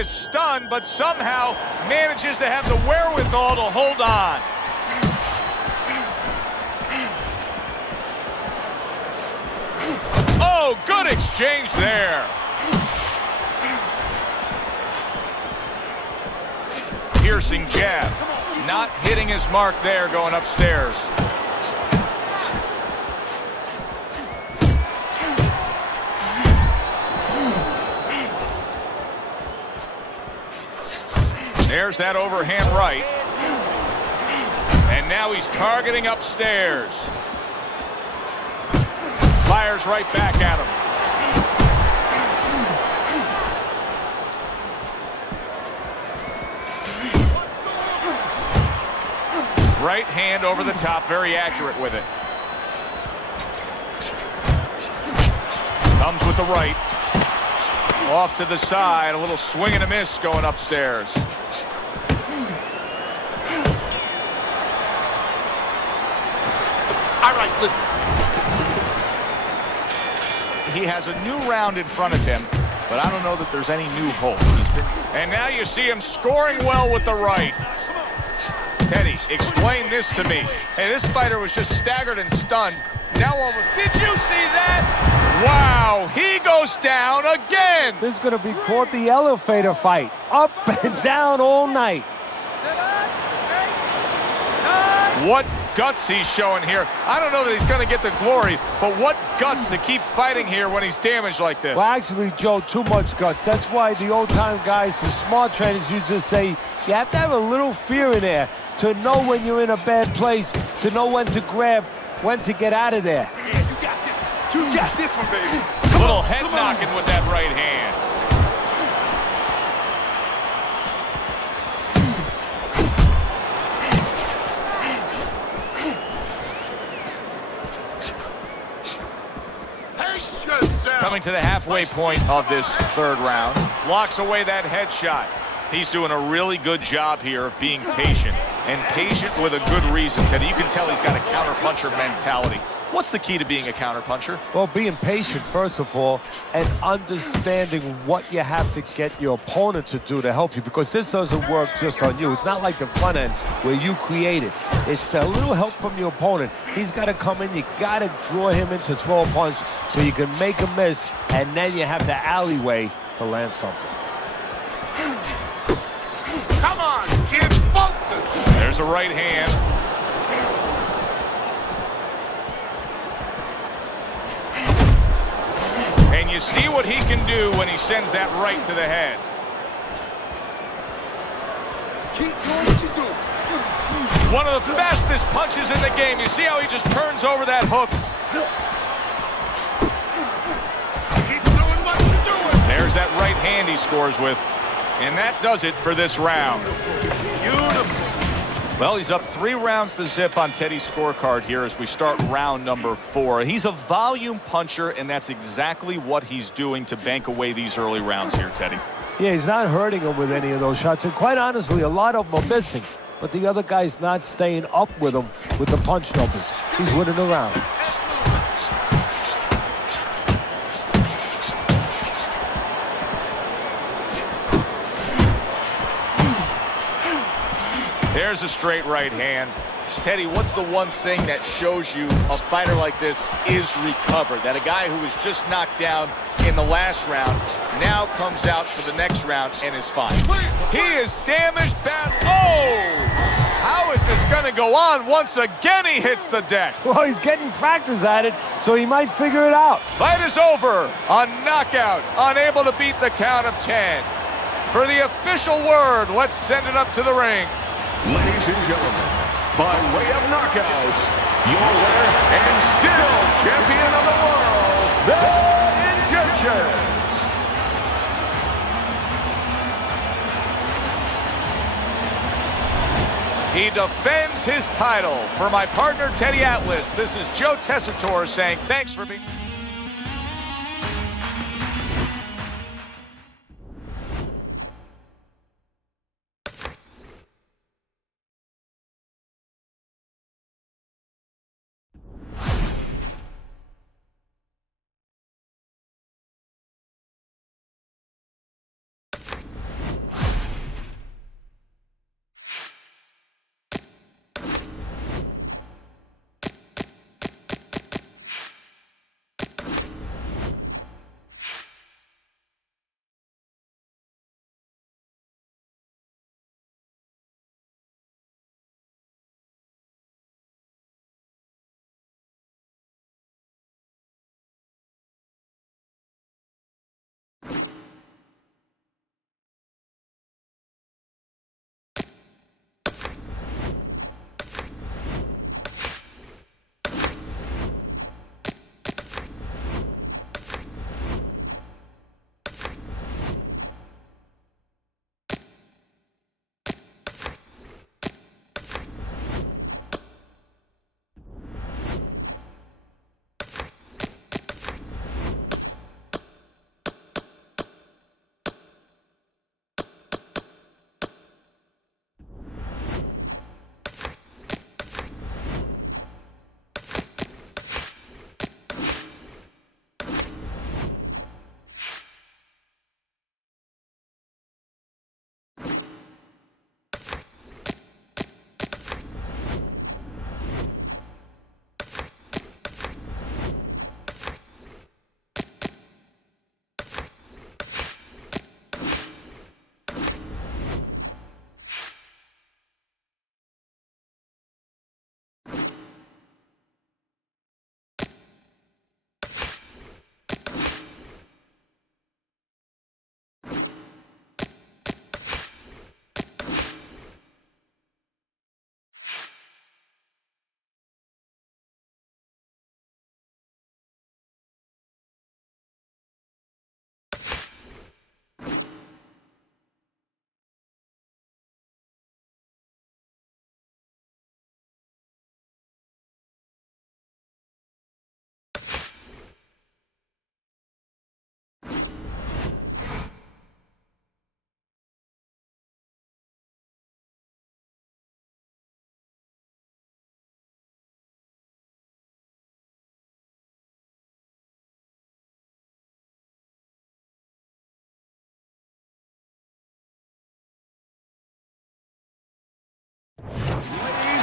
is stunned, but somehow manages to have the wherewithal to hold on. Oh, good exchange there. Piercing jab. Not hitting his mark there going upstairs. There's that overhand right. And now he's targeting upstairs. Fires right back at him. Right hand over the top, very accurate with it. Comes with the right. Off to the side, a little swing and a miss going upstairs. All right, listen. He has a new round in front of him, but I don't know that there's any new hope. And now you see him scoring well with the right. Teddy, explain this to me. Hey, this fighter was just staggered and stunned. Now almost, did you see that? Wow, he goes down again. This is going to be called the elevator fight. Up and down all night. What guts he's showing here. I don't know that he's going to get the glory, but what guts to keep fighting here when he's damaged like this. Well, actually, Joe, too much guts. That's why the old-time guys, the smart trainers, used to say you have to have a little fear in there to know when you're in a bad place, to know when to grab, when to get out of there. Yeah, you got this. You got this one, baby. Little head knocking with that right hand. Coming to the halfway point of this third round. Blocks away that headshot. He's doing a really good job here of being patient, and patient with a good reason, Teddy. You can tell he's got a counterpuncher mentality. What's the key to being a counterpuncher? Well, being patient, first of all, and understanding what you have to get your opponent to do to help you, because this doesn't work just on you. It's not like the front end where you create it. It's a little help from your opponent. He's got to come in. You got to draw him in to throw a punch so you can make a miss, and then you have the alleyway to land something. Come on, kid, focus. There's a right hand. And you see what he can do when he sends that right to the head. Keep doing what you do. One of the fastest punches in the game. You see how he just turns over that hook. Keep doing what you're doing. There's that right hand he scores with. And that does it for this round. Beautiful. Well, he's up 3 rounds to zip on Teddy's scorecard here as we start round number 4. He's a volume puncher, and that's exactly what he's doing to bank away these early rounds here, Teddy. Yeah, he's not hurting him with any of those shots. And quite honestly, a lot of them are missing. But the other guy's not staying up with him with the punch numbers. He's winning the round. There's a straight right hand. Teddy, what's the one thing that shows you a fighter like this is recovered? That a guy who was just knocked down in the last round now comes out for the next round and is fine. He is damaged bad. Oh! How is this going to go on? Once again, he hits the deck. Well, he's getting practice at it, so he might figure it out. Fight is over. A knockout. Unable to beat the count of 10. For the official word, let's send it up to the ring. Ladies and gentlemen, by way of knockouts, your winner and still champion of the world, the Intentions. He defends his title. For my partner, Teddy Atlas, this is Joe Tessitore saying thanks for being...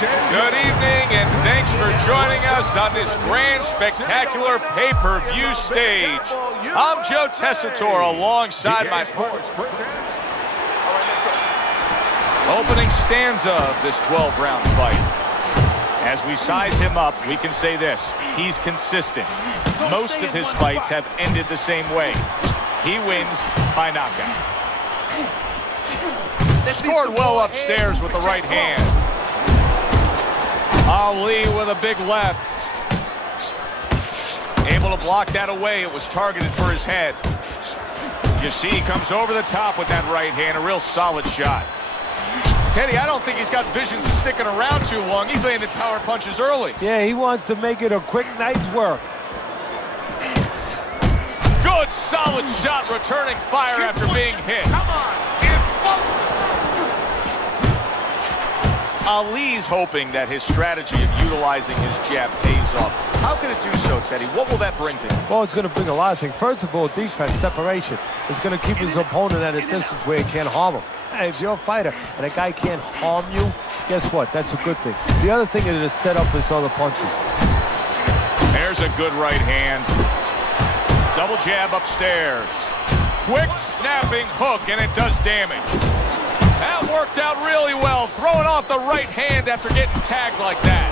Good evening, and thanks for joining us on this grand, spectacular pay-per-view stage. I'm Joe Tessitore alongside my opening stanza of this 12-round fight. As we size him up, we can say this: he's consistent. Most of his fights have ended the same way. He wins by knockout. Scored well upstairs with the right hand. Ali with a big left. Able to block that away. It was targeted for his head. You see, he comes over the top with that right hand. A real solid shot. Teddy, I don't think he's got visions of sticking around too long. He's landed power punches early. Yeah, he wants to make it a quick night's work. Good, solid shot, returning fire after being hit. Come on, kid. Ali's hoping that his strategy of utilizing his jab pays off. How can it do so, Teddy? What will that bring to him? Well, it's going to bring a lot of things. First of all, defense, separation. It's going to keep his opponent at a distance where he can't harm him. Hey, if you're a fighter and a guy can't harm you, guess what? That's a good thing. The other thing is to set up his other punches. There's a good right hand. Double jab upstairs. Quick snapping hook, and it does damage. That worked out really well, throwing off the right hand after getting tagged like that.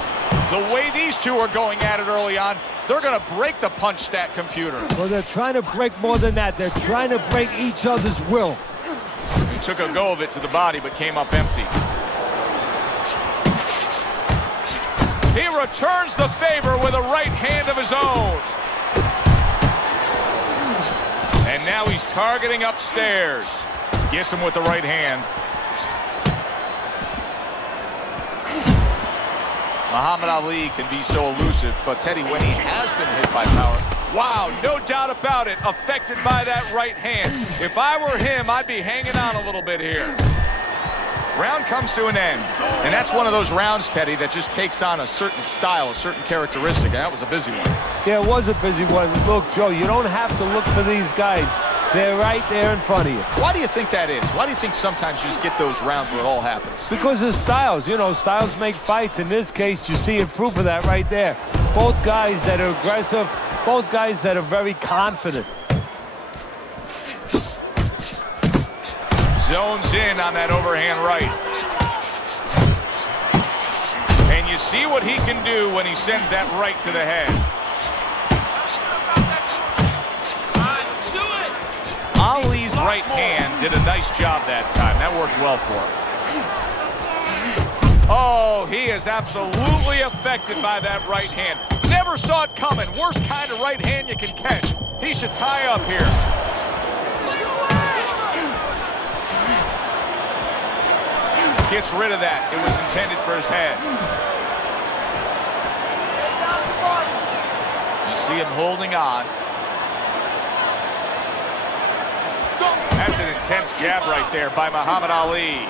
The way these two are going at it early on, they're going to break the punch stat computer. Well, they're trying to break more than that. They're trying to break each other's will. He took a go of it to the body, but came up empty. He returns the favor with a right hand of his own. And now he's targeting upstairs. Gets him with the right hand. Muhammad Ali can be so elusive, but Teddy, when he has been hit by power, wow, no doubt about it, affected by that right hand. If I were him, I'd be hanging on a little bit here. Round comes to an end, and that's one of those rounds, Teddy, that just takes on a certain style, a certain characteristic, and that was a busy one. Yeah, it was a busy one. Look, Joe, you don't have to look for these guys. They're right there in front of you. Why do you think that is? Why do you think sometimes you just get those rounds where it all happens? Because of styles. You know, styles make fights. In this case, you see proof of that right there. Both guys that are aggressive, both guys that are very confident. Zones in on that overhand right. And you see what he can do when he sends that right to the head. Ali's right hand did a nice job that time. That worked well for him. Oh, he is absolutely affected by that right hand. Never saw it coming. Worst kind of right hand you can catch. He should tie up here. Gets rid of that. It was intended for his head. You see him holding on. That's an intense jab right there by Muhammad Ali.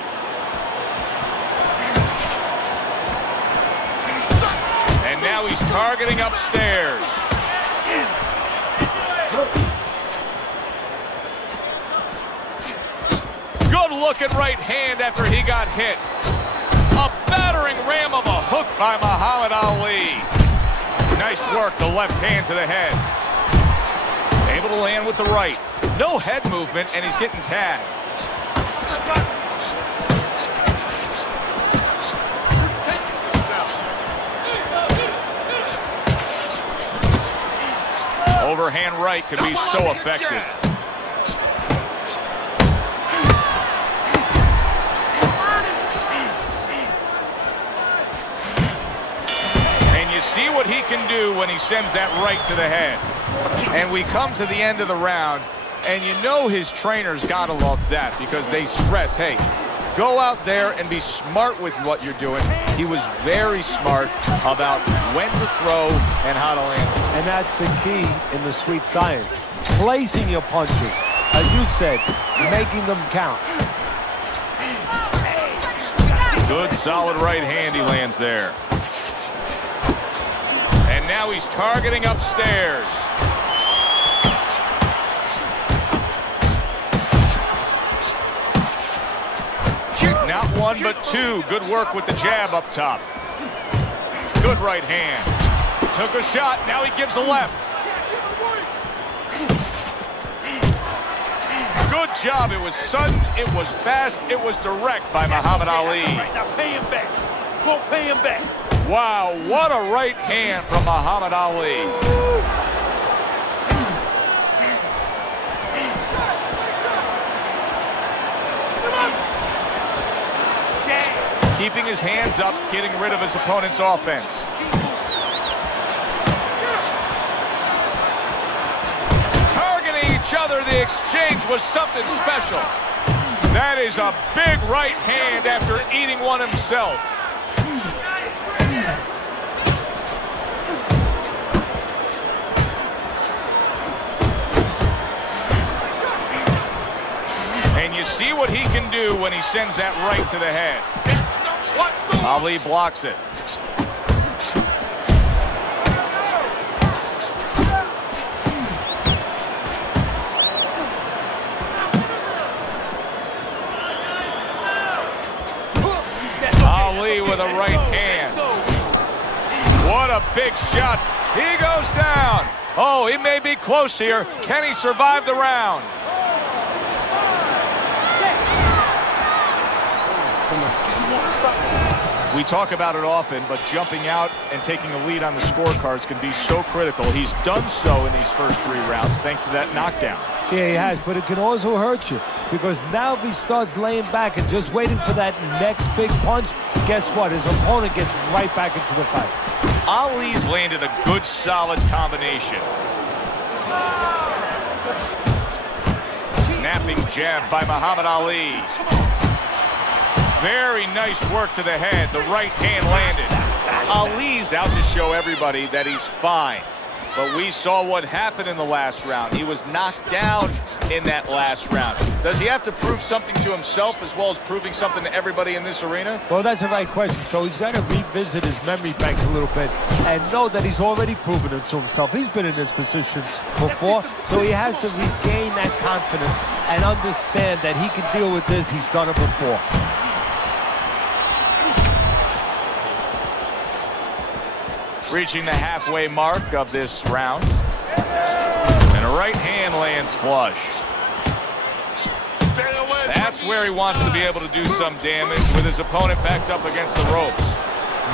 And now he's targeting upstairs. Good looking right hand after he got hit. A battering ram of a hook by Muhammad Ali. Nice work, the left hand to the head. Able to land with the right. No head movement, and he's getting tagged. Overhand right could be so effective. And you see what he can do when he sends that right to the head. And we come to the end of the round. And you know his trainers gotta love that, because they stress, hey, go out there and be smart with what you're doing. He was very smart about when to throw and how to land. And that's the key in the sweet science. Placing your punches, as you said, making them count. Good, solid right hand he lands there. And now he's targeting upstairs. Not one, but two. Good work with the jab up top. Good right hand. Took a shot. Now he gives a left. Good job. It was sudden, it was fast, it was direct by Muhammad Ali. Now pay him back. Go pay him back. Wow, what a right hand from Muhammad Ali. Keeping his hands up, getting rid of his opponent's offense. The exchange was something special. That is a big right hand after eating one himself. And you see what he can do when he sends that right to the head. Ali blocks it. With a right hand. What a big shot. He goes down. Oh, he may be close here. Can he survive the round? We talk about it often, but jumping out and taking a lead on the scorecards can be so critical. He's done so in these first 3 rounds thanks to that knockdown. Yeah, he has, but it can also hurt you because now if he starts laying back and just waiting for that next big punch, guess what? His opponent gets right back into the fight. Ali's landed a good, solid combination. Snapping jab by Muhammad Ali. Very nice work to the head. The right hand landed. Ali's out to show everybody that he's fine. But we saw what happened in the last round. He was knocked down in that last round. Does he have to prove something to himself as well as proving something to everybody in this arena? Well, that's the right question. So he's got to revisit his memory banks a little bit and know that he's already proven it to himself. He's been in this position before, so he has to regain that confidence and understand that he can deal with this. He's done it before. Reaching the halfway mark of this round. And a right hand lands flush. That's where he wants to be able to do some damage with his opponent backed up against the ropes.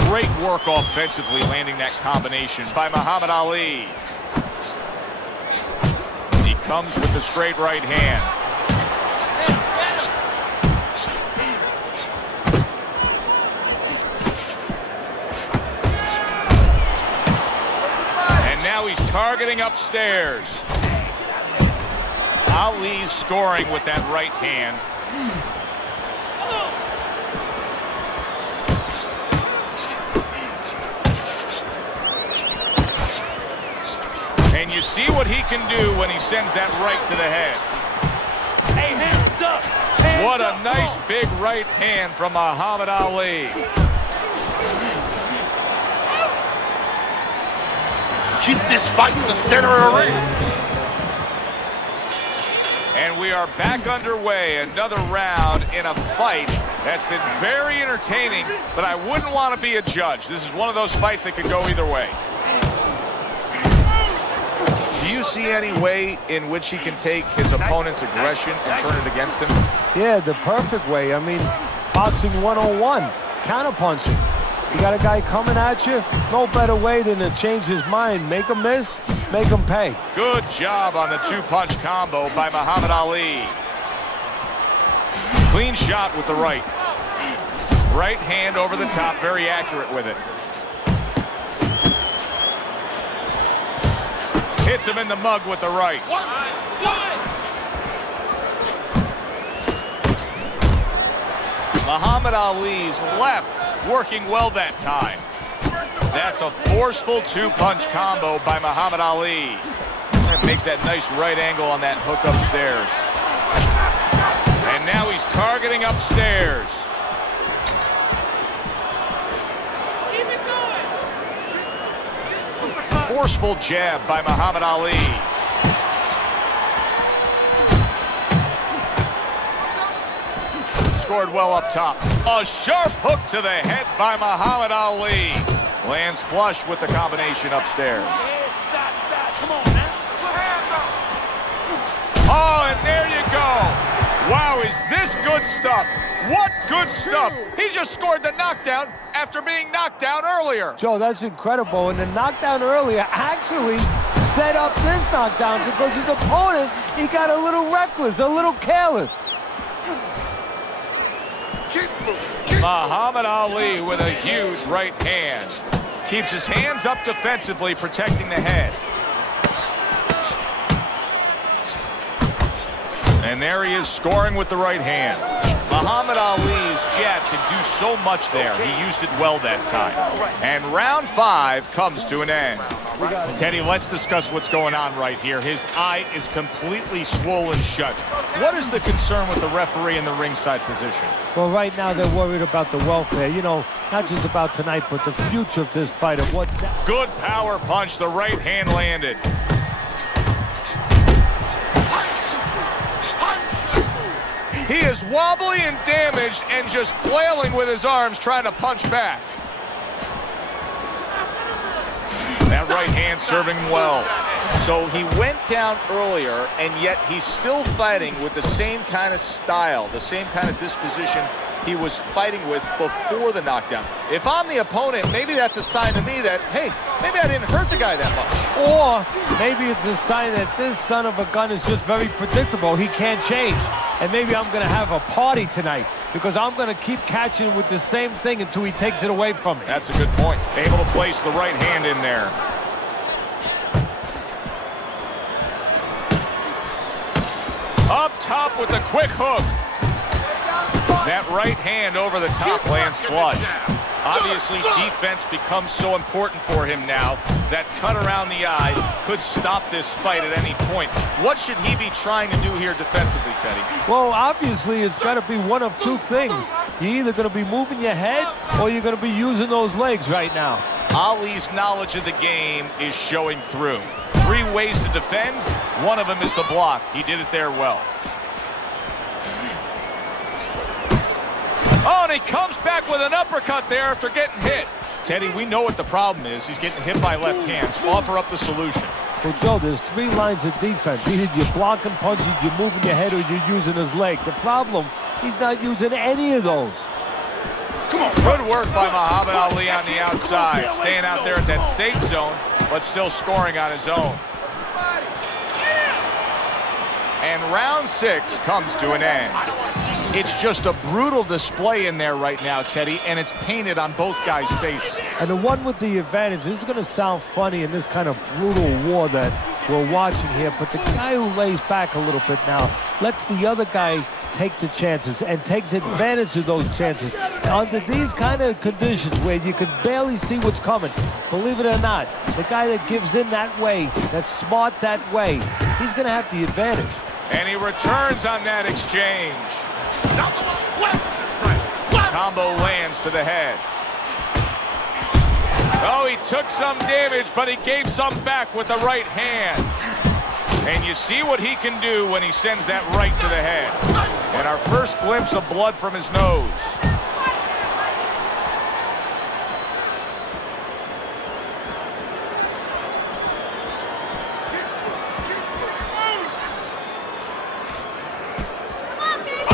Great work offensively landing that combination by Muhammad Ali. He comes with the straight right hand. Now he's targeting upstairs. Ali's scoring with that right hand. And you see what he can do when he sends that right to the head. Hey, hands up! Hands what up. A nice big right hand from Muhammad Ali. Keep this fight in the center of the ring. And we are back underway. Another round in a fight that's been very entertaining, but I wouldn't want to be a judge. This is one of those fights that could go either way. Do you see any way in which he can take his opponent's aggression and turn it against him? Yeah, the perfect way. I mean, boxing 101, counterpunching. You got a guy coming at you, no better way than to change his mind. Make him miss, make him pay. Good job on the 2-punch combo by Muhammad Ali. Clean shot with the right. Right hand over the top, very accurate with it. Hits him in the mug with the right. Muhammad Ali's left working well that time. That's a forceful 2-punch combo by Muhammad Ali. That makes that nice right angle on that hook upstairs. And now he's targeting upstairs. Forceful jab by Muhammad Ali. Scored well up top. A sharp hook to the head by Muhammad Ali. Lands flush with the combination upstairs. Come on now. Oh, and there you go. Wow, is this good stuff? What good stuff. He just scored the knockdown after being knocked down earlier. Joe, that's incredible. And the knockdown earlier actually set up this knockdown because his opponent, he got a little reckless, a little careless. Muhammad Ali with a huge right hand. Keeps his hands up defensively, protecting the head. And there he is scoring with the right hand. Muhammad Ali's jab can do so much there. He used it well that time. And round 5 comes to an end. Teddy, let's discuss what's going on right here. His eye is completely swollen shut. What is the concern with the referee in the ringside position? Well, right now they're worried about the welfare. You know, not just about tonight, but the future of this fight. Of what. Good power punch. The right hand landed. He is wobbly and damaged and just flailing with his arms trying to punch back. That right hand serving him well. So he went down earlier, and yet he's still fighting with the same kind of style, the same kind of disposition he was fighting with before the knockdown. If I'm the opponent, maybe that's a sign to me that, hey, maybe I didn't hurt the guy that much. Or maybe it's a sign that this son of a gun is just very predictable. He can't change. And maybe I'm going to have a party tonight because I'm going to keep catching with the same thing until he takes it away from me. That's a good point. Able to place the right hand in there. Up top with the quick hook. That right hand over the top lands flush. Obviously, defense becomes so important for him now. That cut around the eye could stop this fight at any point. What should he be trying to do here defensively, Teddy? Well, obviously, it's got to be one of two things. You're either going to be moving your head or you're going to be using those legs right now. Ali's knowledge of the game is showing through. 3 ways to defend. One of them is to block. He did it there well. Oh, and he comes back with an uppercut there after getting hit. Teddy, we know what the problem is. He's getting hit by left hands. Offer up the solution. Well, Joe, there's 3 lines of defense. Either you're blocking punches, you're moving your head, or you're using his leg. The problem, he's not using any of those. Come on. Good work by Muhammad Ali on the outside. Staying out there at that safe zone, but still scoring on his own. And round 6 comes to an end. It's just a brutal display in there right now, Teddy, and it's painted on both guys' face. And the one with the advantage, this is going to sound funny in this kind of brutal war that we're watching here, but the guy who lays back a little bit now lets the other guy take the chances and takes advantage of those chances. Under these kind of conditions where you can barely see what's coming, believe it or not, the guy that gives in that way, that's smart that way, he's going to have the advantage. And he returns on that exchange. Combo lands to the head. Oh, he took some damage, but he gave some back with the right hand. And you see what he can do when he sends that right to the head. And our first glimpse of blood from his nose.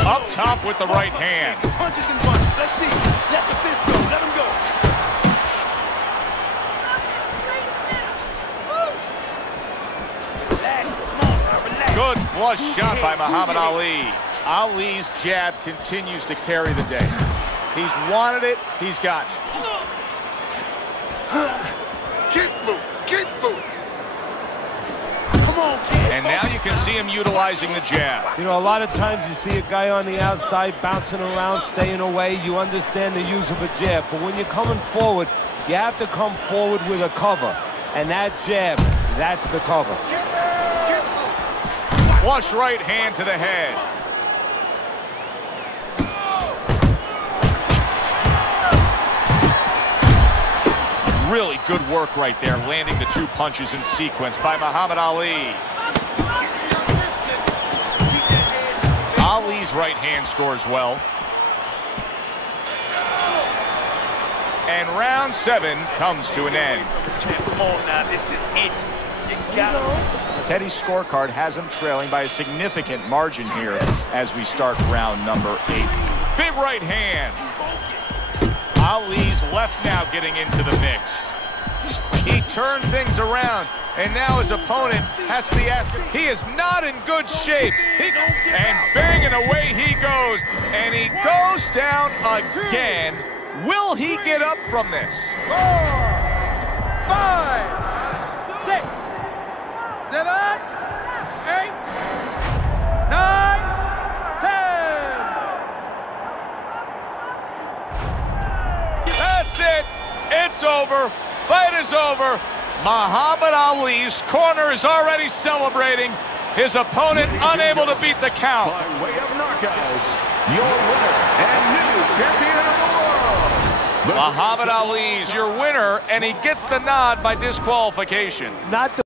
Up top with the right hand. Punches and punches. Let's see. Let the fist go. Let him go. Relax. Come on, relax. Good flush shot by Muhammad Ali. Ali's jab continues to carry the day. He's wanted it. He's got it. Keep moving. Keep moving. Come on, kid. And now you can see him utilizing the jab. You know, a lot of times you see a guy on the outside bouncing around, staying away. You understand the use of a jab. But when you're coming forward, you have to come forward with a cover. And that jab, that's the cover. Flush right hand to the head. Really good work right there, landing the 2 punches in sequence by Muhammad Ali. Ali's right hand scores well. And round 7 comes to an end. Come on now, this is it. You got it. Teddy's scorecard has him trailing by a significant margin here as we start round number 8. Big right hand. Ali's left now getting into the mix. He turned things around, and now his opponent has to be asking. He is not in good shape. And banging away he goes, and he goes down again. Will he get up from this? 4, 5, 6, 7, 8, 9, 10. That's it. It's over. Fight is over. Muhammad Ali's corner is already celebrating. His opponent unable to beat the count. By way of knockouts, your winner and new champion of the world. Muhammad Ali's your winner, and he gets the nod by disqualification. Not the